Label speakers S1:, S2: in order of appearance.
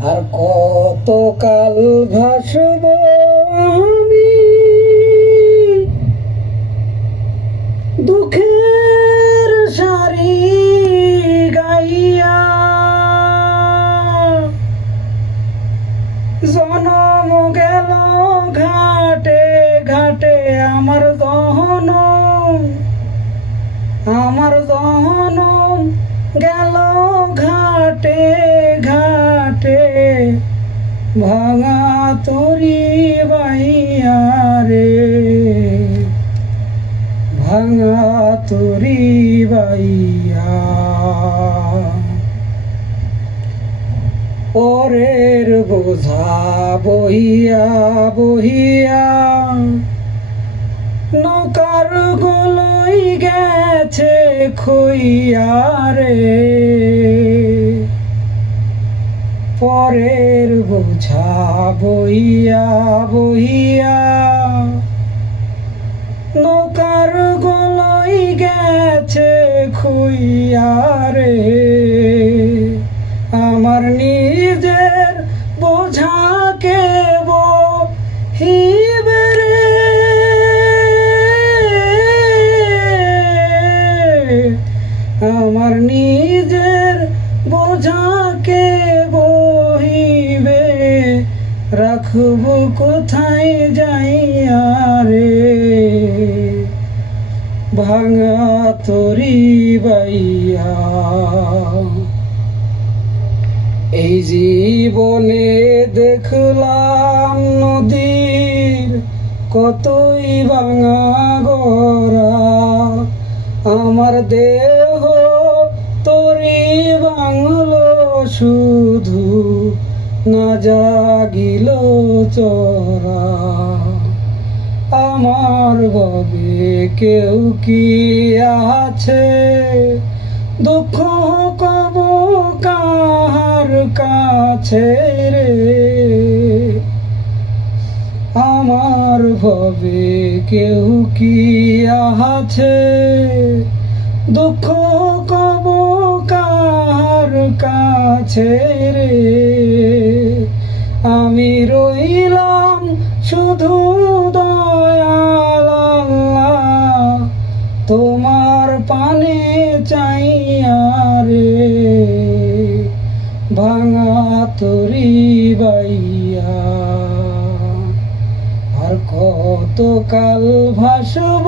S1: আর কতকাল ভাসব আমি? দুঃখের সারি গাইয়া জনম গেল ঘাটে ঘাটে আমার দহন আমার দহন গেল ঘাটে ঘাটে ভাঙা তরি বাইয়া রে। ভাঙা তরি বাইয়া পরের বোঝা বহিয়া বহিয়া, নৌকার গুলোই গেছে খুইয়া রে পরের বোঝা বহিয়া বহিয়া। নৌকার গুলোই গেছে খুইয়া রে। আমার নিজের বোঝাকে বহিবে রে। আমার নিজের বোঝাকে বহিবে রাখব কোথায় যাইয়া রে ভাঙা তরি বাইয়া। এই জীবনে দেখলাম নদীর কতই ভাঙা গড়া। আমার দেহ তরি বাংলো শুধু। না জাগিল চরা। আমার ভাবে কেউ কি আছে? দুঃখ কব কাহার কাছে রে? আমার ভবে কেউ কি আছে? দুঃখ কব কাহার কাছে রে? আমি রইলাম শুধু দয়াল আল্লাহ তোমার পানে চাইয়া রে ভাঙা তরি বাইয়া। আর কত কাল ভাসব